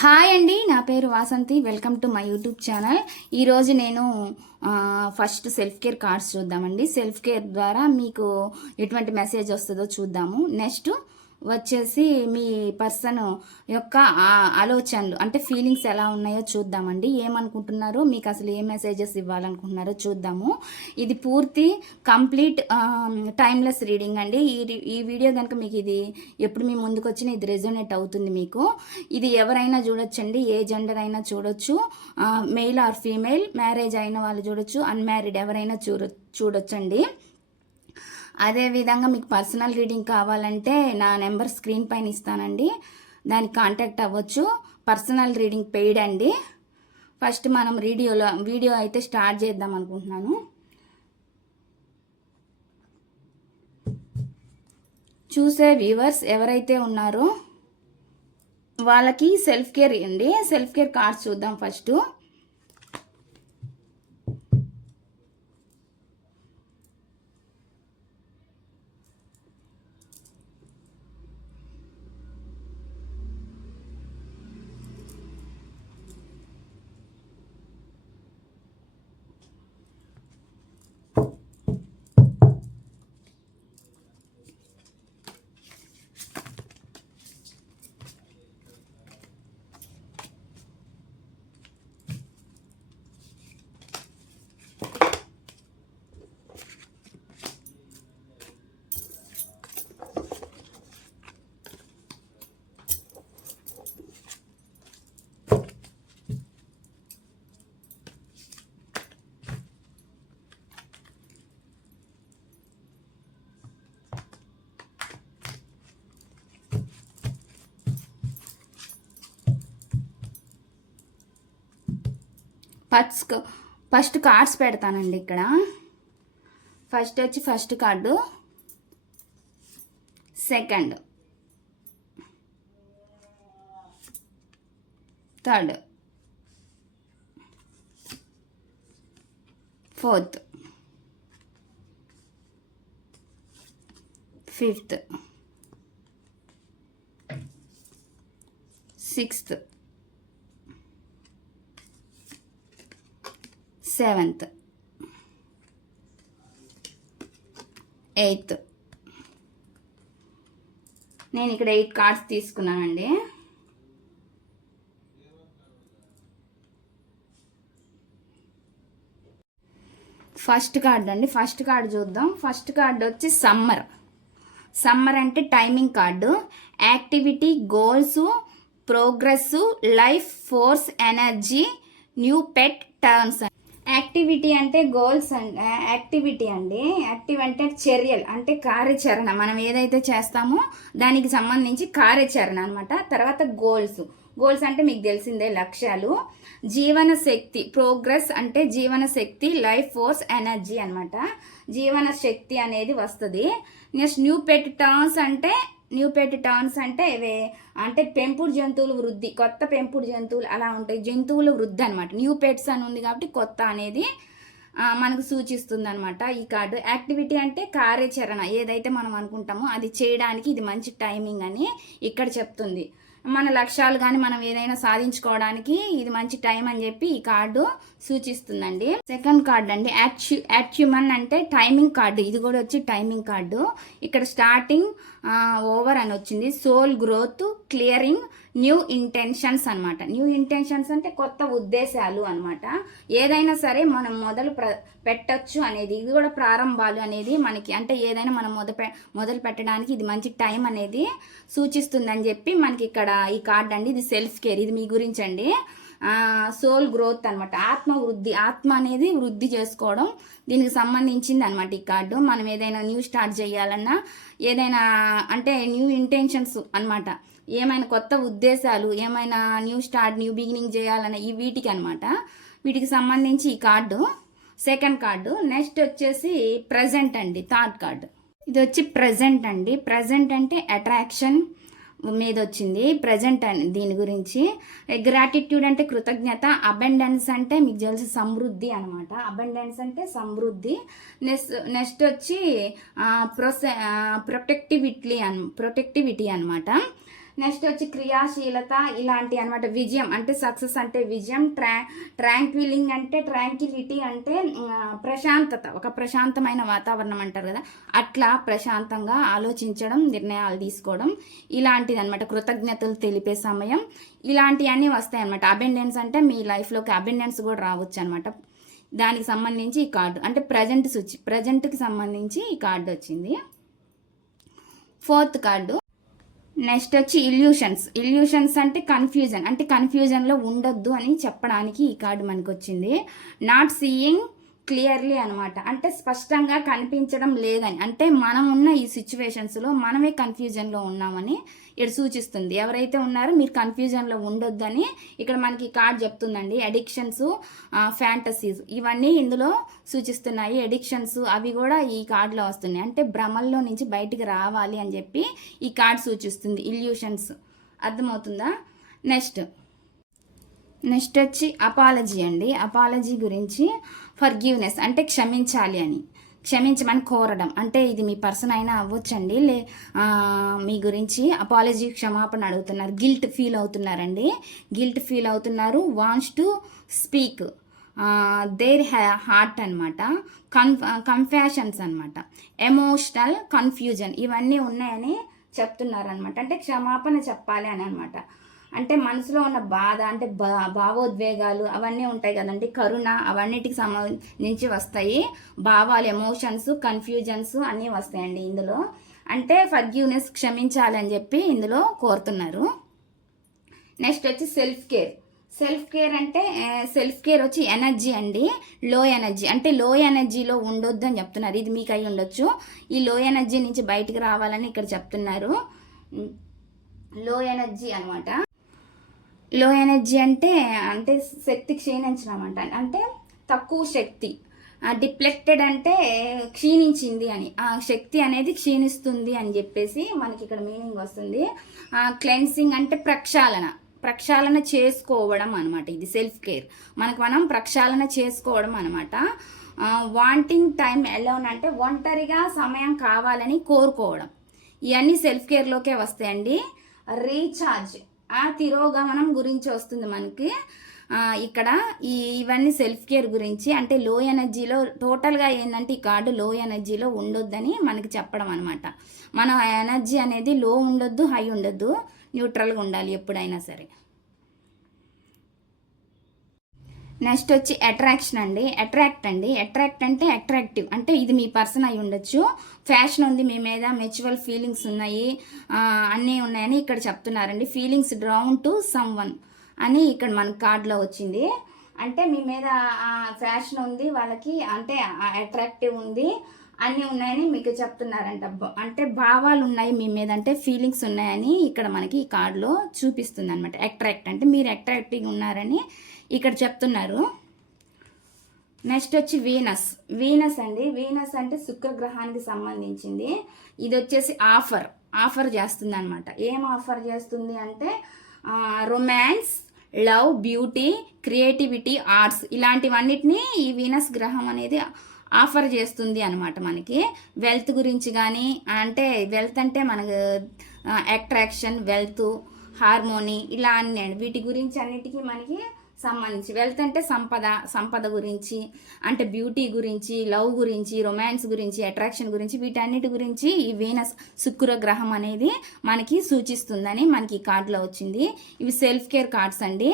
Hi అండి నా పేరు Vasanthi. Welcome to my YouTube channel. ఈరోజు నేను ఫస్ట్ సెల్ఫ్ కేర్ కార్డ్స్ చూద్దామండి. సెల్ఫ్ కేర్ ద్వారా మీకు ఎటువంటి మెసేజ్ వస్తుందో చూద్దాము. నెక్స్ట్ వచ్చేసి మీ పర్సన్ యొక్క ఆలోచనలు అంటే ఫీలింగ్స్ ఎలా ఉన్నాయో చూద్దామండి. ఏమనుకుంటున్నారో మీకు అసలు ఏ మెసేజెస్ ఇవ్వాలనుకుంటున్నారో చూద్దాము. ఇది పూర్తి కంప్లీట్ టైమ్లెస్ రీడింగ్ అండి. ఈ రి- ఈ వీడియో కనుక మీకు ఇది ఎప్పుడు మీ ముందుకు వచ్చినా ఇది రెజోనేట్ అవుతుంది మీకు. ఇది ఎవరైనా చూడొచ్చండి ఏ జెండర్ అయినా చూడొచ్చు మెయిల్ ఆర్ ఫీమేల్ మ్యారేజ్ అయిన వాళ్ళు చూడొచ్చు అన్మ్యారీడ్ ఎవరైనా చూడ చూడొచ్చండి. అదే విధంగా మీకు పర్సనల్ రీడింగ్ కావాలంటే నా నెంబర్ స్క్రీన్ పైన ఇస్తానండి. దానికి కాంటాక్ట్ అవ్వచ్చు. పర్సనల్ రీడింగ్ పెయిడ్ అండి. ఫస్ట్ మనం వీడియోలో వీడియో అయితే స్టార్ట్ చేద్దాం అనుకుంటున్నాను. చూసే వ్యూవర్స్ ఎవరైతే ఉన్నారో వాళ్ళకి సెల్ఫ్ కేర్ అండి. సెల్ఫ్ కేర్ కార్డ్స్ చూద్దాం ఫస్ట్. ఫస్ట్ ఫస్ట్ కార్డ్స్ పెడతానండి ఇక్కడ. ఫస్ట్ వచ్చి first card. Second. Third. Fourth. Fifth. Sixth. Seventh. Eighth. నేను ఇక్కడ ఎయిట్ కార్డ్స్ తీసుకున్నానండి. ఫస్ట్ కార్డ్ అండి ఫస్ట్ కార్డు చూద్దాం. ఫస్ట్ కార్డ్ వచ్చి సమ్మర్. సమ్మర్ అంటే timing card. Activity goals progress life force energy new patterns activity అంటే goals and activity అండి. Active అంటే చర్యలు అంటే కార్యాచరణ. మనం ఏదైతే చేస్తామో దానికి సంబంధించి కార్యాచరణ అనమాట తర్వాత గోల్స్. గోల్స్ అంటే మీకు తెలిసిందే లక్ష్యాలు. జీవన శక్తి ప్రోగ్రెస్ అంటే జీవన శక్తి లైఫ్ ఫోర్స్ ఎనర్జీ అనమాట జీవన శక్తి అనేది వస్తుంది. నెక్స్ట్ న్యూ పెట్ టర్న్స్ అంటే న్యూ పెట్ టర్న్స్ అంటే ఇవే. అంటే పెంపుడు జంతువులు వృద్ధి కొత్త పెంపుడు జంతువులు అలా ఉంటాయి. జంతువుల వృద్ధి అనమాట న్యూ పెట్స్ అని ఉంది కాబట్టి కొత్త అనేది మనకు సూచిస్తుంది అనమాట ఈ కార్డు. యాక్టివిటీ అంటే కార్యాచరణ. ఏదైతే మనం అనుకుంటామో అది చేయడానికి ఇది మంచి టైమింగ్ అని ఇక్కడ చెప్తుంది. మన లక్ష్యాలు కానీ మనం ఏదైనా సాధించుకోవడానికి ఇది మంచి టైం అని చెప్పి ఈ కార్డు సూచిస్తుందండి. సెకండ్ కార్డు అండి. యాక్చు యాక్చుమన్ అంటే టైమింగ్ కార్డు. ఇది కూడా వచ్చి టైమింగ్ కార్డు. ఇక్కడ స్టార్టింగ్ ఓవర్ అని వచ్చింది. Soul growth clearing new intentions అన్నమాట. న్యూ ఇంటెన్షన్స్ అంటే కొత్త ఉద్దేశాలు అనమాట ఏదైనా సరే మనం మొదలు ప్ర పెట్టచ్చు అనేది ఇది కూడా ప్రారంభాలు అనేది మనకి అంటే ఏదైనా మనం మొద మొదలు పెట్టడానికి ఇది మంచి టైం అనేది సూచిస్తుందని చెప్పి మనకి ఇక్కడ ఈ కార్డ్ అండి. ఇది సెల్ఫ్ కేర్ ఇది మీ గురించి అండి. సోల్ గ్రోత్ అనమాట ఆత్మ వృద్ధి ఆత్మ అనేది వృద్ధి చేసుకోవడం దీనికి సంబంధించింది అనమాట ఈ కార్డు. మనం ఏదైనా న్యూ స్టార్ట్ చేయాలన్నా ఏదైనా అంటే న్యూ ఇంటెన్షన్స్ అనమాట ఏమైనా కొత్త ఉద్దేశాలు ఏమైనా న్యూ స్టార్ట్ న్యూ బిగినింగ్ చేయాలన్న ఈ వీటికి అనమాట వీటికి సంబంధించి ఈ కార్డు. Second card. నెక్స్ట్ వచ్చేసి ప్రజెంట్ అండి థర్డ్ కార్డు. ఇది వచ్చి ప్రజెంట్ అండి. ప్రజెంట్ అంటే అట్రాక్షన్ మీద వచ్చింది ప్రజెంట్ అని దీని గురించి. గ్రాటిట్యూడ్ అంటే కృతజ్ఞత అబెండెన్స్ అంటే మీకు తెలిసి సమృద్ధి అనమాట అబెండెన్స్ అంటే సమృద్ధి. నెక్స్ట్ నెక్స్ట్ వచ్చి ప్రొసె ప్రొటెక్టివిటీ అన్ ప్రొటెక్టివిటీ అనమాట నెక్స్ట్ వచ్చి క్రియాశీలత ఇలాంటి అన్నమాట. విజయం అంటే సక్సెస్ అంటే విజయం ట్రా ట్రాంక్విలింగ్ అంటే ట్రాంక్విలిటీ అంటే ప్రశాంతత ఒక ప్రశాంతమైన వాతావరణం అంటారు కదా. అట్లా ప్రశాంతంగా ఆలోచించడం నిర్ణయాలు తీసుకోవడం ఇలాంటిది అనమాట కృతజ్ఞతలు తెలిపే సమయం. ఇలాంటివన్నీ వస్తాయి అనమాట అబెండెన్స్ అంటే మీ లైఫ్లోకి అబెండెన్స్ కూడా రావచ్చు అనమాట దానికి సంబంధించి ఈ కార్డు అంటే ప్రజెంట్ సూచి ప్రజెంట్కి సంబంధించి ఈ కార్డు వచ్చింది. Fourth card. నెక్స్ట్ వచ్చి ఇల్యూషన్స్. ఇల్యూషన్స్ అంటే కన్ఫ్యూజన్ అంటే కన్ఫ్యూజన్లో ఉండొద్దు అని చెప్పడానికి ఈ కార్డు మనకు వచ్చింది నాట్ సీయింగ్ క్లియర్లీ అనమాట అంటే స్పష్టంగా కనిపించడం లేదని. అంటే మనం ఉన్న ఈ సిచ్యువేషన్స్లో మనమే కన్ఫ్యూజన్లో ఉన్నామని ఇక్కడ సూచిస్తుంది. ఎవరైతే ఉన్నారో మీరు కన్ఫ్యూజన్లో ఉండొద్దని ఇక్కడ మనకి కార్డ్ చెప్తుందండి. అడిక్షన్స్ ఫ్యాంటసీస్ ఇవన్నీ ఇందులో సూచిస్తున్నాయి. అడిక్షన్స్ అవి కూడా ఈ కార్డులో వస్తున్నాయి. అంటే భ్రమల్లో నుంచి బయటికి రావాలి అని చెప్పి ఈ కార్డ్ సూచిస్తుంది. ఇల్యూషన్స్ అర్థమవుతుందా? నెక్స్ట్ నెక్స్ట్ వచ్చి అపాలజీ అండి. అపాలజీ గురించి ఫర్గివ్నెస్ అంటే క్షమించాలి అని. క్షమించమని కోరడం అంటే ఇది మీ పర్సన్ అయినా అవ్వచ్చండి. లే మీ గురించి అపాలజీ క్షమాపణ అడుగుతున్నారు. గిల్ట్ ఫీల్ అవుతున్నారండి. గిల్ట్ ఫీల్ అవుతున్నారు. Wants to speak. Their heart అనమాట కన్ కన్ఫ్యాషన్స్ అనమాట ఎమోషనల్ కన్ఫ్యూజన్ ఇవన్నీ ఉన్నాయని చెప్తున్నారు అనమాట అంటే క్షమాపణ చెప్పాలి అని అనమాట అంటే మనసులో ఉన్న బాధ అంటే భా భావోద్వేగాలు అవన్నీ ఉంటాయి కదండి. కరుణ అవన్నిటికి సంబంధించి వస్తాయి. భావాలు ఎమోషన్స్ కన్ఫ్యూజన్స్ అన్నీ వస్తాయండి ఇందులో. అంటే ఫర్గ్యూనెస్ క్షమించాలని చెప్పి ఇందులో కోరుతున్నారు. నెక్స్ట్ వచ్చి సెల్ఫ్ కేర్ సెల్ఫ్ కేర్ అంటే సెల్ఫ్ కేర్ వచ్చి ఎనర్జీ అండి. లో ఎనర్జీ అంటే లో ఎనర్జీలో ఉండొద్దు అని చెప్తున్నారు. ఇది మీకు అయి ఉండొచ్చు. ఈ లో ఎనర్జీ నుంచి బయటికి రావాలని ఇక్కడ చెప్తున్నారు. లో ఎనర్జీ అనమాట లో ఎనర్జీ అంటే అంటే శక్తి క్షీణించడం అంట అంటే తక్కువ శక్తి. డిప్లెక్టెడ్ అంటే క్షీణించింది అని. ఆ శక్తి అనేది క్షీణిస్తుంది అని చెప్పేసి మనకి ఇక్కడ మీనింగ్ వస్తుంది. క్లెన్సింగ్ అంటే ప్రక్షాళన. ప్రక్షాళన చేసుకోవడం అనమాట ఇది సెల్ఫ్ కేర్. మనకు మనం ప్రక్షాళన చేసుకోవడం అనమాట వాంటింగ్ టైం ఎలోన్ అంటే ఒంటరిగా సమయం కావాలని కోరుకోవడం. ఇవన్నీ సెల్ఫ్ కేర్లోకే వస్తాయండి. రీఛార్జ్. ఆ తిరోగమనం గురించి వస్తుంది మనకి. ఇక్కడ ఈ ఇవన్నీ సెల్ఫ్ కేర్ గురించి అంటే లో ఎనర్జీలో టోటల్గా ఏంటంటే ఈ కార్డు లో ఎనర్జీలో ఉండొద్దని మనకి చెప్పడం అనమాట మన ఎనర్జీ అనేది లో ఉండొద్దు హై ఉండొద్దు న్యూట్రల్గా ఉండాలి ఎప్పుడైనా సరే. నెక్స్ట్ వచ్చి అట్రాక్షన్ అండి. అట్రాక్ట్ అండి. అట్రాక్ట్ అంటే అట్రాక్టివ్ అంటే ఇది మీ పర్సన్ అయి ఉండొచ్చు. ఫ్యాషన్ ఉంది మీ మీద మెచ్యువల్ ఫీలింగ్స్ ఉన్నాయి అన్నీ ఉన్నాయని ఇక్కడ చెప్తున్నారండి. Feelings drawn to someone అని ఇక్కడ మన కార్డులో వచ్చింది. అంటే మీ మీద ఫ్యాషన్ ఉంది వాళ్ళకి అంటే అట్రాక్టివ్ ఉంది అన్నీ ఉన్నాయని మీకు చెప్తున్నారంట. అంటే భావాలు ఉన్నాయి మీ మీద అంటే ఫీలింగ్స్ ఉన్నాయని ఇక్కడ మనకి ఈ కార్డులో చూపిస్తుంది అనమాట అట్రాక్ట్ అంటే మీరు అట్రాక్టివ్గా ఉన్నారని ఇక్కడ చెప్తున్నారు. నెక్స్ట్ వచ్చి వీనస్ వీనస్ అండి. వీనస్ అంటే శుక్రగ్రహానికి సంబంధించింది. ఇది వచ్చేసి ఆఫర్. ఆఫర్ చేస్తుంది అనమాట ఏం ఆఫర్ చేస్తుంది అంటే romance love beauty creativity arts ఇలాంటివన్నిటిని ఈ వీనస్ గ్రహం అనేది ఆఫర్ చేస్తుంది అనమాట మనకి. వెల్త్ గురించి కానీ అంటే వెల్త్ అంటే మనకు అట్రాక్షన్ వెల్త్ హార్మోనీ ఇలా అన్ని వీటి గురించి అన్నిటికీ మనకి సంబంధించి వెల్త్ అంటే సంపద సంపద గురించి అంటే బ్యూటీ గురించి లవ్ గురించి రొమాన్స్ గురించి అట్రాక్షన్ గురించి వీటన్నిటి గురించి ఈ వీనస్ శుక్ర గ్రహం అనేది మనకి సూచిస్తుందని మనకి ఈ కార్డులో వచ్చింది. ఇవి సెల్ఫ్ కేర్ కార్డ్స్ అండి.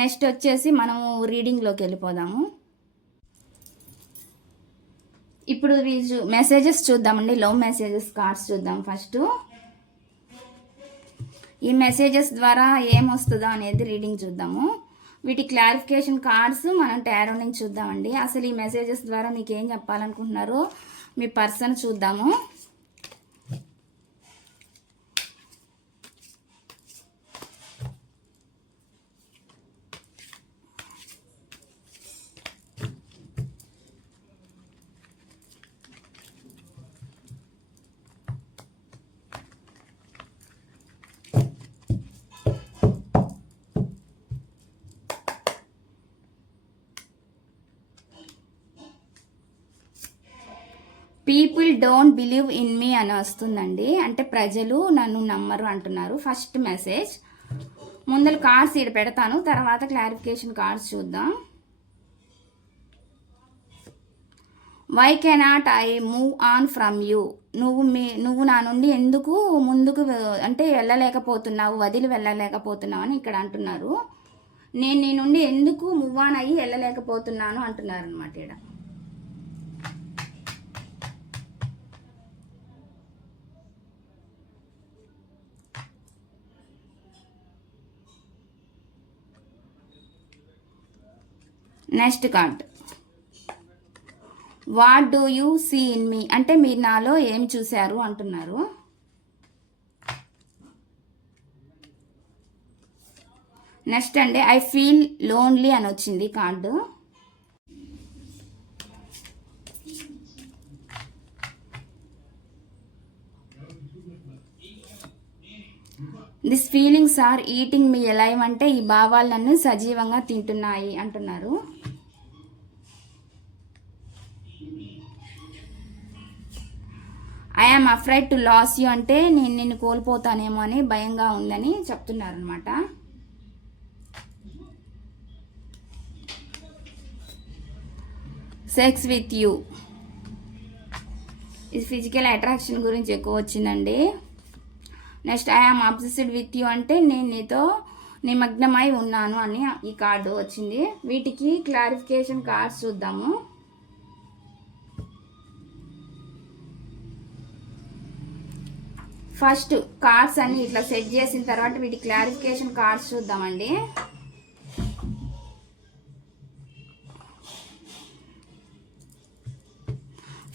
నెక్స్ట్ వచ్చేసి మనము రీడింగ్లోకి వెళ్ళిపోదాము. ఇప్పుడు మెసేజెస్ చూద్దామండి. లవ్ మెసేజెస్ కార్డ్స్ చూద్దాం ఫస్ట్ ఈ మెసేజెస్ ద్వారా ఏమొస్తుందో అనేది రీడింగ్ చూద్దాము. వీటి క్లారిఫికేషన్ కార్డ్స్ మనం టారో నుంచి చూద్దామండి. అసలు ఈ మెసేజెస్ ద్వారా మీకు ఏం చెప్పాలనుకుంటున్నారో మీ పర్సన్ చూద్దాము. People don't believe in me అని వస్తుందండి. అంటే ప్రజలు నన్ను నమ్మరు అంటున్నారు. ఫస్ట్ మెసేజ్ ముందర కార్డ్స్ ఇక్కడ పెడతాను. తర్వాత క్లారిఫికేషన్ కార్డ్స్ చూద్దాం. Why cannot I move on from you నువ్వు మీ నువ్వు నా నుండి ఎందుకు ముందుకు అంటే వెళ్ళలేకపోతున్నావు? వదిలి వెళ్ళలేకపోతున్నావు అని ఇక్కడ అంటున్నారు. నేను నీ నుండి ఎందుకు మూవ్ ఆన్ అయ్యి వెళ్ళలేకపోతున్నాను అంటున్నారు అనమాట ఇక్కడ next card. What do you see in me అంటే మీరు నాలో ఏం చూశారు అంటున్నారు. నెక్స్ట్ అండి ఐ ఫీల్ లోన్లీ అని వచ్చింది card. This feelings are eating me alive అంటే ఈ భావాలు నన్ను సజీవంగా తింటున్నాయి అంటున్నారు. I am afraid to lose you అంటే నేను నిన్ను కోల్పోతానేమో అని భయంగా ఉందని చెప్తున్నారు అనమాట సెక్స్ విత్ యూ ఇది ఫిజికల్ అట్రాక్షన్ గురించి ఎక్కువ వచ్చిందండి. Next I am obsessed with you అంటే నేను నీతో నిమగ్నమై ఉన్నాను అని ఈ కార్డు వచ్చింది. వీటికి క్లారిఫికేషన్ కార్డ్స్ చూద్దాము. ఫస్ట్ కార్డ్స్ అన్ని ఇట్లా సెట్ చేసిన తర్వాత వీటి క్లారిఫికేషన్ కార్డ్స్ చూద్దామండి.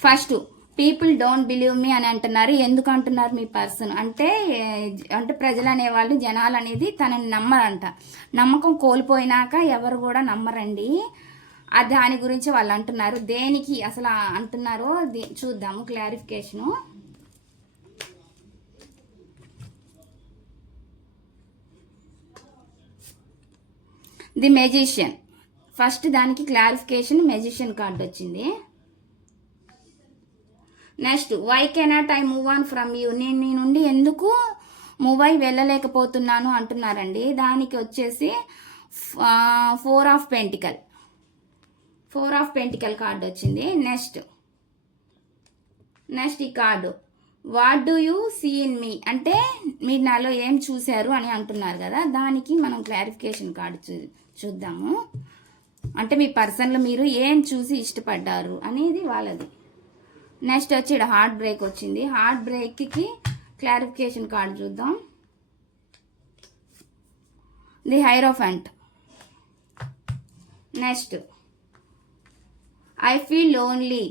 First people don't believe me అని అంటున్నారు. ఎందుకు అంటున్నారు మీ పర్సన్? అంటే అంటే ప్రజలు అనేవాళ్ళు జనాలు అనేది తనని నమ్మరంట. నమ్మకం కోల్పోయినాక ఎవరు కూడా నమ్మరండి. దాని గురించి వాళ్ళు అంటున్నారు. దేనికి అసలు అంటున్నారో చూద్దాము క్లారిఫికేషను. ది మెజిషియన్ ఫస్ట్ దానికి క్లారిఫికేషన్ మెజిషియన్ కార్డ్ వచ్చింది. Next why cannot I move on from you? నేను నీ నుండి ఎందుకు మూవ్ అయి వెళ్ళలేకపోతున్నాను అంటున్నారండి. దానికి వచ్చేసి four of pentacle. Four of pentacle card వచ్చింది. నెక్స్ట్ నెక్స్ట్ ఈ card. What do you see in me? అంటే మీరు నాలో ఏం చూశారు అని అంటున్నారు కదా దానికి మనం క్లారిఫికేషన్ కార్డు చూ చూద్దాము. అంటే మీ పర్సన్లో మీరు ఏం చూసి ఇష్టపడ్డారు అనేది వాళ్ళది. నెక్స్ట్ వచ్చి ఇక్కడ హార్ట్ బ్రేక్ వచ్చింది. హార్ట్ బ్రేక్కి క్లారిఫికేషన్ కార్డు చూద్దాం. The hierophant. Next. I feel lonely.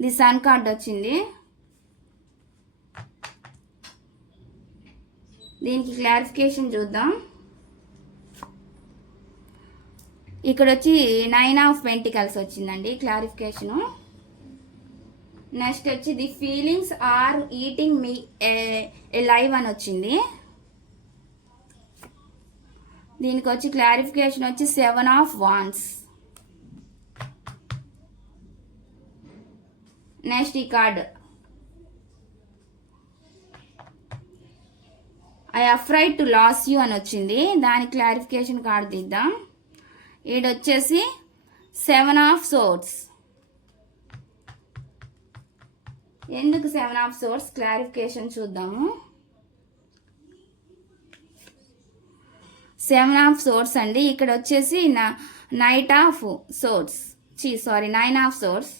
The sun card వచ్చింది. దీనికి క్లారిఫికేషన్ చూద్దాం. ఇక్కడ వచ్చి నైన్ ఆఫ్ పెంటికల్స్ వచ్చిందండి క్లారిఫికేషను నెక్స్ట్ వచ్చి the feelings are eating me live అని వచ్చింది. దీనికి వచ్చి క్లారిఫికేషన్ వచ్చి సెవెన్ ఆఫ్ వాన్స్ నెక్స్ట్ ఈ card I afraid to lose you అని వచ్చింది. దాని క్లారిఫికేషన్ కార్డ్ తీద్దాం. ఈడొచ్చేసి సెవెన్ ఆఫ్ సోర్స్. ఎందుకు సెవెన్ ఆఫ్ సోర్స్? క్లారిఫికేషన్ చూద్దాము. సెవెన్ ఆఫ్ సోర్స్ అండి. ఇక్కడ వచ్చేసి నైట్ ఆఫ్ సోర్స్. చీ sorry nine of swords.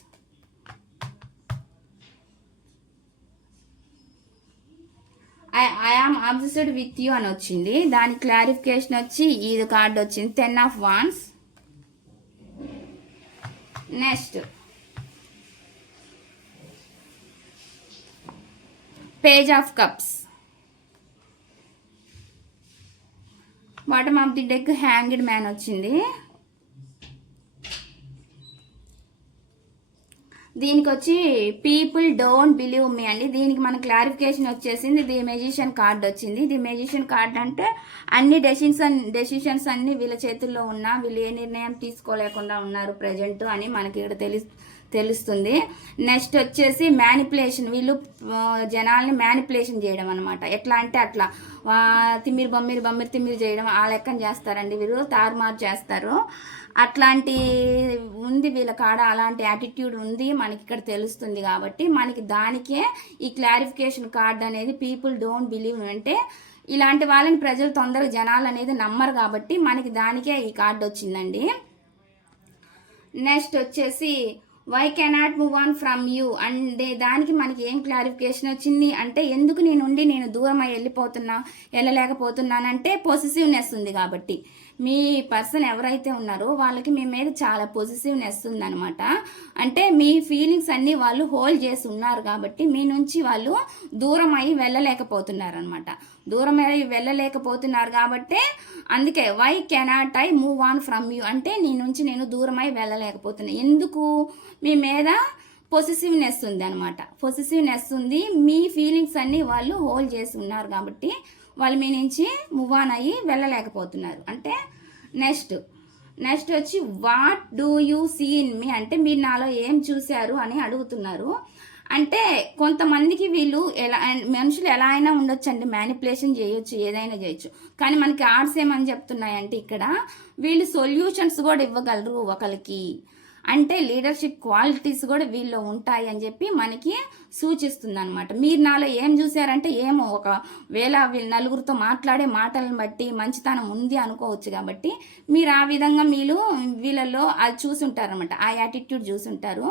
I I am obsessed with you అని వచ్చింది. దాని క్లారిఫికేషన్ వచ్చి ఇది కార్డ్ వచ్చింది. Ten of wands next page of cups bottom of the deck hanged man వచ్చింది. దీనికి వచ్చి పీపుల్ డోంట్ బిలీవ్ మీ అండి. దీనికి మన క్లారిఫికేషన్ వచ్చేసింది. ది మెజిషియన్ కార్డ్ వచ్చింది. ది మెజిషియన్ కార్డ్ అంటే అన్ని డెసిషన్ డెసిషన్స్ అన్ని వీళ్ళ చేతుల్లో ఉన్నా వీళ్ళు ఏ నిర్ణయం తీసుకోలేకుండా ఉన్నారు ప్రజెంట్ అని మనకి ఇక్కడ తెలి తెలుస్తుంది. నెక్స్ట్ వచ్చేసి మ్యానిపులేషన్ వీళ్ళు జనాల్ని మ్యానిపులేషన్ చేయడం అనమాట ఎట్లా అంటే అట్లా. తిమ్మిరి బొమ్మిరి బొమ్మిరి తిమ్మిరి చేయడం ఆ లెక్కన చేస్తారండి వీళ్ళు. తారుమారు చేస్తారు. అట్లాంటి ఉంది వీళ్ళ కాడ అలాంటి యాటిట్యూడ్ ఉంది మనకి ఇక్కడ తెలుస్తుంది కాబట్టి మనకి దానికే ఈ క్లారిఫికేషన్ కార్డ్ అనేది పీపుల్ డోంట్ బిలీవ్ అంటే ఇలాంటి వాళ్ళని ప్రజలు తొందరగా జనాలు అనేది నమ్మరు కాబట్టి మనకి దానికే ఈ కార్డు వచ్చిందండి. నెక్స్ట్ వచ్చేసి why cannot move on from you అంటే దానికి మనకి ఏం క్లారిఫికేషన్ వచ్చింది అంటే ఎందుకు నేను ఉండి నేను దూరం అయి వెళ్ళిపోతున్నా వెళ్ళలేకపోతున్నానంటే పొసిసివ్నెస్ ఉంది కాబట్టి. మీ పర్సన్ ఎవరైతే ఉన్నారో వాళ్ళకి మీ మీద చాలా పొజిటివ్నెస్ ఉందన్నమాట. అంటే మీ ఫీలింగ్స్ అన్నీ వాళ్ళు హోల్డ్ చేసి ఉన్నారు కాబట్టి మీ నుంచి వాళ్ళు దూరం అయ్యి వెళ్ళలేకపోతున్నారు అనమాట దూరం అయ్యి వెళ్ళలేకపోతున్నారు కాబట్టి అందుకే why cannot I move on from you అంటే నీ నుంచి నేను దూరం అయి వెళ్ళలేకపోతున్నా. ఎందుకు? మీ మీద పొసిసివ్నెస్ ఉంది అనమాట పొసిసివ్నెస్ ఉంది మీ ఫీలింగ్స్ అన్నీ వాళ్ళు హోల్డ్ చేసి ఉన్నారు కాబట్టి వాళ్ళు మీ నుంచి మూవ్ ఆన్ అయ్యి వెళ్ళలేకపోతున్నారు. అంటే నెక్స్ట్ నెక్స్ట్ వచ్చి what do you see in me అంటే మీరు నాలో ఏం చూశారు అని అడుగుతున్నారు. అంటే కొంతమందికి వీళ్ళు ఎలా మనుషులు ఎలా అయినా ఉండొచ్చు అండి మ్యానిపులేషన్ చేయొచ్చు ఏదైనా చేయొచ్చు. కానీ మనకి ఆర్ట్స్ ఏమని చెప్తున్నాయంటే ఇక్కడ వీళ్ళు సొల్యూషన్స్ కూడా ఇవ్వగలరు ఒకరికి అంటే లీడర్షిప్ క్వాలిటీస్ కూడా వీళ్ళు ఉంటాయి అని చెప్పి మనకి సూచిస్తుంది అనమాట మీరు నాలో ఏం చూసారంటే ఏమో ఒక వేళ వీళ్ళు నలుగురితో మాట్లాడే మాటలను బట్టి మంచితనం ఉంది అనుకోవచ్చు కాబట్టి మీరు ఆ విధంగా మీరు వీళ్ళలో అది చూసుంటారనమాట ఆ యాటిట్యూడ్ చూసుంటారు.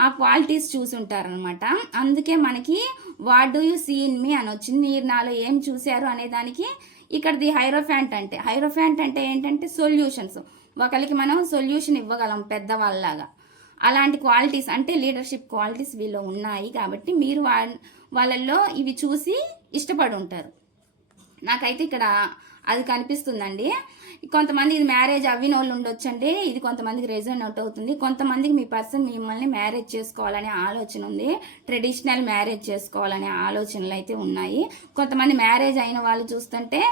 ఆ క్వాలిటీస్ చూసుంటారనమాట అందుకే మనకి what do you see in me అని వచ్చింది. మీరు నాలో ఏం చూశారు అనే దానికి ఇక్కడ ది హైరోఫ్యాంట్ అంటే. హైరోఫ్యాంట్ అంటే ఏంటంటే సొల్యూషన్స్ ఒకరికి మనం సొల్యూషన్ ఇవ్వగలం పెద్దవాళ్ళలాగా. అలాంటి క్వాలిటీస్ అంటే లీడర్షిప్ క్వాలిటీస్ వీళ్ళు ఉన్నాయి కాబట్టి మీరు వా వాళ్ళల్లో ఇవి చూసి ఇష్టపడి ఉంటారు. నాకైతే ఇక్కడ అది కనిపిస్తుందండి. కొంతమంది ఇది మ్యారేజ్ అవ్విన వాళ్ళు ఉండొచ్చండి. ఇది కొంతమందికి రెజోనేట్ అవుతుంది. కొంతమందికి మీ పర్సన్ మిమ్మల్ని మ్యారేజ్ చేసుకోవాలనే ఆలోచన ఉంది. ట్రెడిషనల్ మ్యారేజ్ చేసుకోవాలనే ఆలోచనలు అయితే ఉన్నాయి. కొంతమంది మ్యారేజ్ అయిన వాళ్ళు చూస్తుంటే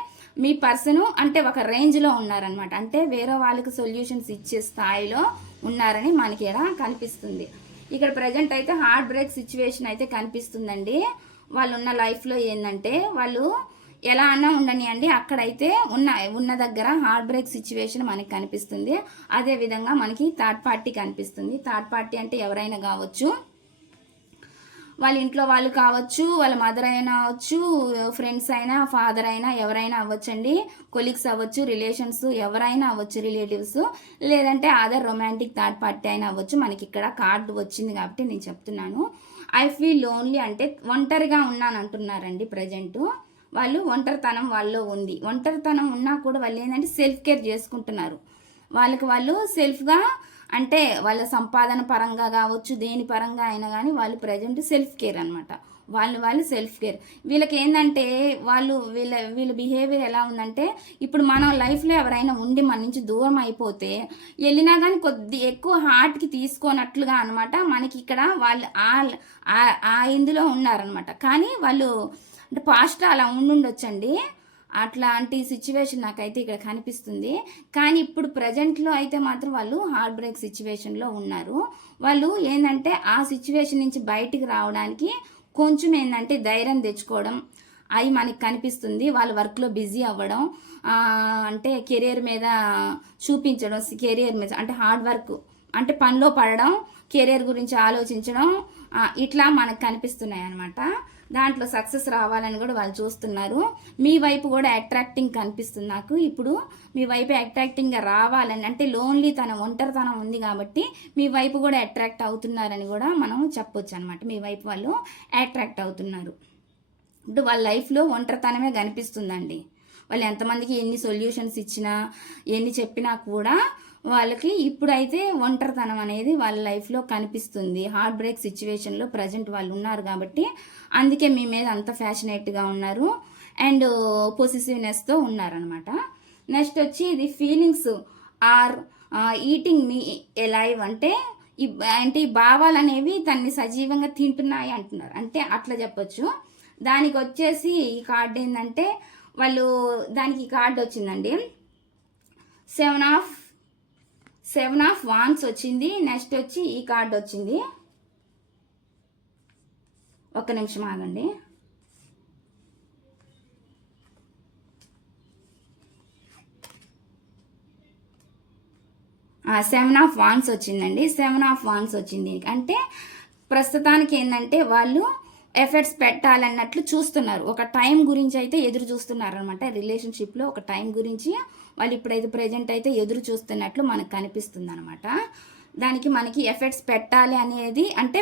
మీ పర్సన్ అంటే ఒక రేంజ్లో ఉన్నారనమాట అంటే వేరే వాళ్ళకి సొల్యూషన్స్ ఇచ్చే స్థాయిలో ఉన్నారని మనకి ఇక్కడ కనిపిస్తుంది. ఇక్కడ ప్రజెంట్ అయితే హార్ట్ బ్రేక్ సిచ్యువేషన్ అయితే కనిపిస్తుందండి. వాళ్ళు ఉన్న లైఫ్లో ఏంటంటే వాళ్ళు ఎలా అన్నా ఉండని అండి అక్కడైతే ఉన్న ఉన్న దగ్గర హార్ట్ బ్రేక్ సిచ్యువేషన్ మనకి కనిపిస్తుంది. అదే విధంగా మనకి థర్డ్ పార్టీ కనిపిస్తుంది. థర్డ్ పార్టీ అంటే ఎవరైనా కావచ్చు. వాళ్ళ ఇంట్లో వాళ్ళు కావచ్చు వాళ్ళ మదర్ అయినా అవ్వచ్చు ఫ్రెండ్స్ అయినా ఫాదర్ అయినా ఎవరైనా అవ్వచ్చండి. కొలీగ్స్ అవ్వచ్చు రిలేషన్స్ ఎవరైనా అవ్వచ్చు రిలేటివ్స్ లేదంటే అదర్ రొమాంటిక్ థర్డ్ పార్టీ అయినా అవ్వచ్చు. మనకి ఇక్కడ కార్డు వచ్చింది కాబట్టి నేను చెప్తున్నాను. ఐ ఫీల్ లోన్లీ అంటే ఒంటరిగా ఉన్నాను అంటున్నారండి ప్రజెంట్ వాళ్ళు ఒంటరితనం వాళ్ళలో ఉంది. ఒంటరితనం ఉన్నా కూడా వాళ్ళు ఏంటంటే సెల్ఫ్ కేర్ చేసుకుంటున్నారు. వాళ్ళకి వాళ్ళు సెల్ఫ్గా అంటే వాళ్ళ సంపాదన పరంగా కావచ్చు దేని పరంగా అయినా కానీ వాళ్ళు ప్రజెంట్ సెల్ఫ్ కేర్ అనమాట వాళ్ళు వాళ్ళు సెల్ఫ్ కేర్ వీళ్ళకి ఏంటంటే వాళ్ళు వీళ్ళ వీళ్ళ బిహేవియర్ ఎలా ఉందంటే ఇప్పుడు మనం లైఫ్లో ఎవరైనా ఉండి మన నుంచి దూరం అయిపోతే వెళ్ళినా కానీ కొద్ది ఎక్కువ హార్ట్కి తీసుకోనట్లుగా అనమాట మనకి ఇక్కడ వాళ్ళు ఆ- ఆ- ఆ ఇందులో ఉన్నారనమాట కానీ వాళ్ళు అంటే పాస్ట్ అలా ఉండుండొచ్చండి. అట్లాంటి సిచ్యువేషన్ నాకైతే ఇక్కడ కనిపిస్తుంది. కానీ ఇప్పుడు ప్రజెంట్లో అయితే మాత్రం వాళ్ళు హార్ట్ బ్రేక్ సిచ్యువేషన్లో ఉన్నారు. వాళ్ళు ఏంటంటే ఆ సిచ్యువేషన్ నుంచి బయటికి రావడానికి కొంచెం ఏంటంటే ధైర్యం తెచ్చుకోవడం అవి మనకి కనిపిస్తుంది. వాళ్ళ వర్క్లో బిజీ అవ్వడం అంటే కెరియర్ మీద చూపించడం కెరియర్ మీద అంటే హార్డ్ వర్క్ అంటే పనిలో పడడం కెరియర్ గురించి ఆలోచించడం ఇట్లా మనకు కనిపిస్తున్నాయి అనమాట దాంట్లో సక్సెస్ రావాలని కూడా వాళ్ళు చూస్తున్నారు. మీ వైపు కూడా అట్రాక్టింగ్ కనిపిస్తుంది నాకు. ఇప్పుడు మీ వైపు అట్రాక్టింగ్గా రావాలని అంటే లోన్లీ తన ఒంటరితనం ఉంది కాబట్టి మీ వైపు కూడా అట్రాక్ట్ అవుతున్నారని కూడా మనం చెప్పొచ్చు అనమాట మీ వైపు వాళ్ళు అట్రాక్ట్ అవుతున్నారు. ఇప్పుడు వాళ్ళ లైఫ్లో ఒంటరితనమే కనిపిస్తుందండి. వాళ్ళు ఎంతమందికి ఎన్ని సొల్యూషన్స్ ఇచ్చినా ఎన్ని చెప్పినా కూడా వాళ్ళకి ఇప్పుడైతే ఒంటరితనం అనేది వాళ్ళ లైఫ్లో కనిపిస్తుంది. హార్ట్ బ్రేక్ సిచ్యువేషన్లో ప్రజెంట్ వాళ్ళు ఉన్నారు కాబట్టి అందుకే మీ మీద అంత ఫ్యాషనేట్గా ఉన్నారు. అండ్ పొసిసివ్నెస్తో ఉన్నారనమాట నెక్స్ట్ వచ్చి ఇది feelings are eating me alive అంటే ఈ అంటే ఈ భావాలు అనేవి తన్ని సజీవంగా తింటున్నాయి అంటున్నారు. అంటే అట్లా చెప్పొచ్చు. దానికి వచ్చేసి ఈ కార్డు ఏంటంటే వాళ్ళు దానికి ఈ కార్డు వచ్చిందండి. Seven of seven of wands వచ్చింది. నెక్స్ట్ వచ్చి ఈ కార్డు వచ్చింది. ఒక్క నిమిషం ఆగండి. సెవెన్ ఆఫ్ వాన్స్ వచ్చిందండి. సెవెన్ ఆఫ్ వాన్స్ వచ్చింది. అంటే ప్రస్తుతానికి ఏంటంటే వాళ్ళు ఎఫర్ట్స్ పెట్టాలన్నట్లు చూస్తున్నారు. ఒక టైం గురించి అయితే ఎదురు చూస్తున్నారు అనమాట రిలేషన్షిప్లో ఒక టైం గురించి వాళ్ళు ఇప్పుడైతే ప్రజెంట్ అయితే ఎదురు చూస్తున్నట్లు మనకు కనిపిస్తుంది అనమాట దానికి మనకి ఎఫెక్ట్స్ పెట్టాలి అనేది అంటే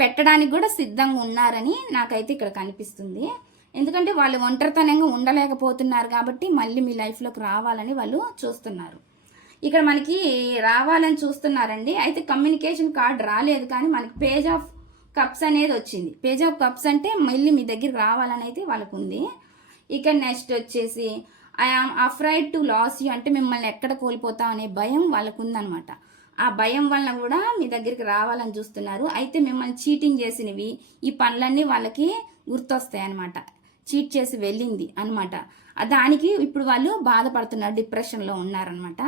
పెట్టడానికి కూడా సిద్ధంగా ఉన్నారని నాకైతే ఇక్కడ కనిపిస్తుంది. ఎందుకంటే వాళ్ళు ఒంటరితనంగా ఉండలేకపోతున్నారు కాబట్టి మళ్ళీ మీ లైఫ్లోకి రావాలని వాళ్ళు చూస్తున్నారు. ఇక్కడ మనకి రావాలని చూస్తున్నారండి. అయితే కమ్యూనికేషన్ కార్డ్ రాలేదు కానీ మనకి పేజ్ ఆఫ్ కప్స్ అనేది వచ్చింది. పేజ్ ఆఫ్ కప్స్ అంటే మళ్ళీ మీ దగ్గరికి రావాలని అయితే వాళ్ళకు ఉంది ఇక నెక్స్ట్ వచ్చేసి I am afraid to lose you అంటే మిమ్మల్ని ఎక్కడ కోల్పోతాం అనే భయం వాళ్ళకు ఉందనమాట ఆ భయం వలన కూడా మీ దగ్గరికి రావాలని చూస్తున్నారు. అయితే మిమ్మల్ని చీటింగ్ చేసినవి ఈ పనులన్నీ వాళ్ళకి గుర్తొస్తాయి అనమాట చీట్ చేసి వెళ్ళింది అనమాట. దానికి ఇప్పుడు వాళ్ళు బాధపడుతున్నారు డిప్రెషన్లో ఉన్నారనమాట.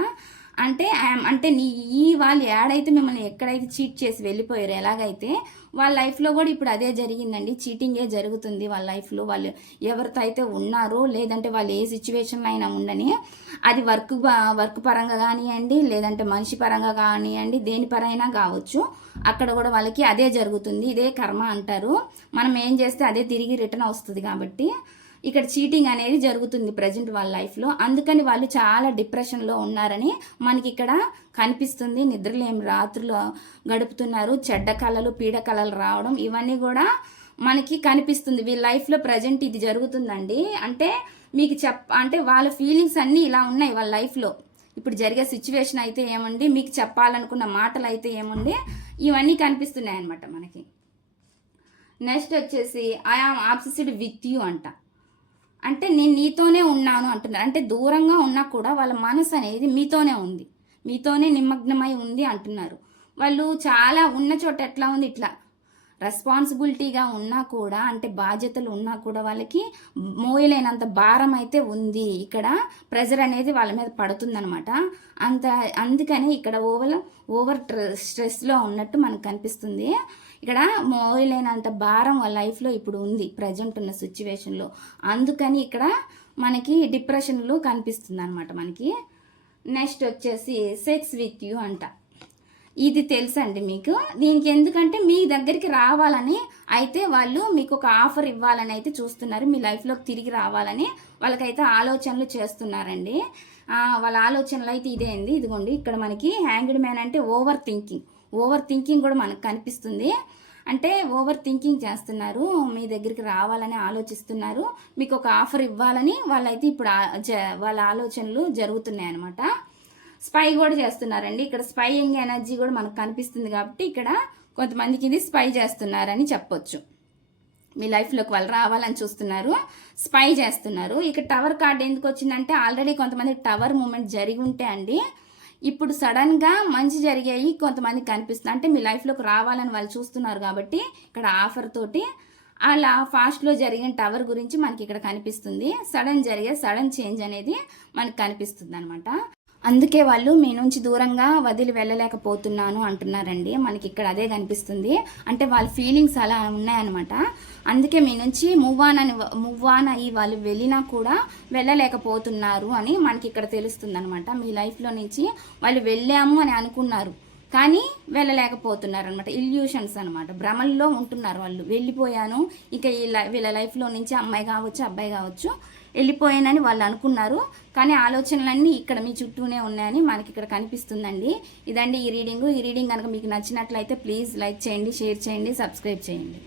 అంటే అంటే నీ ఈ వాళ్ళు ఏడైతే మిమ్మల్ని ఎక్కడైతే చీట్ చేసి వెళ్ళిపోయారు ఎలాగైతే వాళ్ళ లైఫ్లో కూడా ఇప్పుడు అదే జరిగిందండి. చీటింగే జరుగుతుంది వాళ్ళ లైఫ్లో వాళ్ళు ఎవరితో అయితే ఉన్నారో లేదంటే వాళ్ళు ఏ సిచ్యువేషన్లో అయినా ఉండని అది వర్క్ వర్క్ పరంగా కానివ్వండి లేదంటే మనిషి పరంగా కానివ్వండి దేని పరైనా కావచ్చు. అక్కడ కూడా వాళ్ళకి అదే జరుగుతుంది. ఇదే కర్మ అంటారు. మనం ఏం చేస్తే అదే తిరిగి రిటర్న్ వస్తుంది కాబట్టి. ఇక్కడ చీటింగ్ అనేది జరుగుతుంది ప్రజెంట్ వాళ్ళ లైఫ్లో అందుకని వాళ్ళు చాలా డిప్రెషన్లో ఉన్నారని మనకి ఇక్కడ కనిపిస్తుంది. నిద్రలేం రాత్రులు గడుపుతున్నారు. చెడ్డ కళలు పీడ కళలు రావడం ఇవన్నీ కూడా మనకి కనిపిస్తుంది. వీళ్ళ లైఫ్లో ప్రజెంట్ ఇది జరుగుతుందండి. అంటే మీకు చెప్ అంటే వాళ్ళ ఫీలింగ్స్ అన్నీ ఇలా ఉన్నాయి వాళ్ళ లైఫ్లో ఇప్పుడు జరిగే సిచ్యువేషన్ అయితే ఏముంది? మీకు చెప్పాలనుకున్న మాటలు అయితే ఏముంది? ఇవన్నీ కనిపిస్తున్నాయి అనమాట మనకి. నెక్స్ట్ వచ్చేసి I am obsessed with you అంట. అంటే నేను నీతోనే ఉన్నాను అంటున్నారు. అంటే దూరంగా ఉన్నా కూడా వాళ్ళ మనసు అనేది మీతోనే ఉంది. మీతోనే నిమగ్నమై ఉంది అంటున్నారు. వాళ్ళు చాలా ఉన్న చోట ఎట్లా ఉంది? ఇట్లా రెస్పాన్సిబిలిటీగా ఉన్నా కూడా అంటే బాధ్యతలు ఉన్నా కూడా వాళ్ళకి మోయలేనంత భారం అయితే ఉంది. ఇక్కడ ప్రెజర్ అనేది వాళ్ళ మీద పడుతుందనమాట అంత అందుకని ఇక్కడ ఓవర్ ఓవర్ స్ట్రెస్లో ఉన్నట్టు మనకు కనిపిస్తుంది. ఇక్కడ మోయలేనంత భారం వాళ్ళ లైఫ్లో ఇప్పుడు ఉంది ప్రజెంట్ ఉన్న సిచ్యువేషన్లో అందుకని ఇక్కడ మనకి డిప్రెషన్లు కనిపిస్తుంది అనమాట మనకి. నెక్స్ట్ వచ్చేసి సెక్స్ విత్ యూ అంట. ఇది తెలుసండి మీకు. దీనికి ఎందుకంటే మీ దగ్గరికి రావాలని అయితే వాళ్ళు మీకు ఒక ఆఫర్ ఇవ్వాలని అయితే చూస్తున్నారు. మీ లైఫ్లోకి తిరిగి రావాలని వాళ్ళకైతే ఆలోచనలు చేస్తున్నారండి. వాళ్ళ ఆలోచనలు అయితే ఇదే అండి. ఇదిగోండి ఇక్కడ మనకి హ్యాంగ్డ్ మ్యాన్ అంటే ఓవర్ థింకింగ్ ఓవర్ థింకింగ్ కూడా మనకు కనిపిస్తుంది. అంటే ఓవర్ థింకింగ్ చేస్తున్నారు. మీ దగ్గరికి రావాలని ఆలోచిస్తున్నారు. మీకు ఒక ఆఫర్ ఇవ్వాలని వాళ్ళైతే ఇప్పుడు వాళ్ళ ఆలోచనలు జరుగుతున్నాయి అనమాట స్పై కూడా చేస్తున్నారండి. ఇక్కడ స్పైయింగ్ ఎనర్జీ కూడా మనకు కనిపిస్తుంది కాబట్టి ఇక్కడ కొంతమందికి ఇది స్పై చేస్తున్నారని చెప్పొచ్చు. మీ లైఫ్లోకి వాళ్ళు రావాలని చూస్తున్నారు. స్పై చేస్తున్నారు. ఇక టవర్ కార్డ్ ఎందుకు వచ్చిందంటే ఆల్రెడీ కొంతమంది టవర్ మూమెంట్ జరిగి ఉంటే అండి ఇప్పుడు సడన్గా మంచి జరిగాయి కొంతమంది కనిపిస్తుంది అంటే మీ లైఫ్లోకి రావాలని వాళ్ళు చూస్తున్నారు కాబట్టి ఇక్కడ ఆఫర్ తోటి అలా ఫాస్ట్లో జరిగిన టవర్ గురించి మనకి ఇక్కడ కనిపిస్తుంది. సడన్ జరిగే సడన్ చేంజ్ అనేది మనకు కనిపిస్తుంది అనమాట అందుకే వాళ్ళు మీ నుంచి దూరంగా వదిలి వెళ్ళలేకపోతున్నాను అంటున్నారండి. మనకి ఇక్కడ అదే కనిపిస్తుంది. అంటే వాళ్ళ ఫీలింగ్స్ అలా ఉన్నాయన్నమాట. అందుకే మీ నుంచి మూవ్ ఆన్ అని మూవ్ ఆన్ అయ్యి వాళ్ళు వెళ్ళినా కూడా వెళ్ళలేకపోతున్నారు అని మనకి ఇక్కడ తెలుస్తుంది అనమాట మీ లైఫ్లో నుంచి వాళ్ళు వెళ్ళాము అని అనుకున్నారు. కానీ వెళ్ళలేకపోతున్నారు అనమాట ఇల్యూషన్స్ అనమాట భ్రమల్లో ఉంటున్నారు వాళ్ళు. వెళ్ళిపోయాను. ఇక వీళ్ళ లైఫ్లో నుంచి అమ్మాయి కావచ్చు అబ్బాయి కావచ్చు. వెళ్ళిపోయానని వాళ్ళు అనుకున్నారు. కానీ ఆలోచనలన్నీ ఇక్కడ మీ చుట్టూనే ఉన్నాయని మనకి ఇక్కడ కనిపిస్తుందండి. ఇదండి ఈ రీడింగ్. ఈ రీడింగ్ కనుక మీకు నచ్చినట్లయితే ప్లీజ్ లైక్ చేయండి షేర్ చేయండి సబ్స్క్రైబ్ చేయండి.